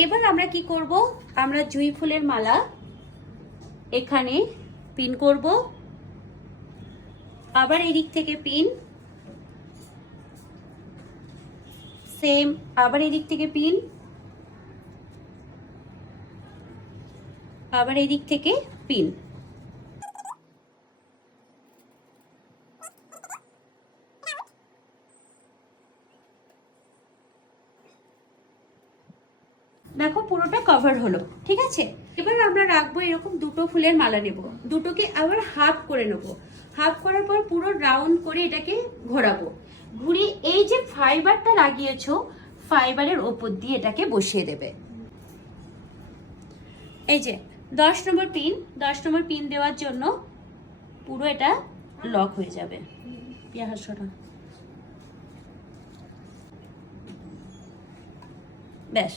এবার আমরা কি করব, আমরা জুঁই ফুলের মালা এখানে পিন করব, আবার এদিক থেকে পিন, সেম আবার এদিক থেকে পিন, আবার এদিক থেকে পিন। দেখো পুরোটা কভার হলো, ঠিক আছে। এবার আমরা রাখবো এরকম দুটো ফুলের মালা নেব, দুটোকে আবার হাফ করে নেব। হাফ করার পর পুরো রাউন্ড করে এটাকে ঘোরাবো, ঘুরিয়ে এই যে ফাইবারটা লাগিয়েছো ফাইবারের ওপর দিয়ে এটাকে বসিয়ে দেবে। এই যে 10 নম্বর পিন, 10 নম্বর পিন দেওয়ার জন্য পুরো এটা লক হয়ে যাবে। ব্যাস।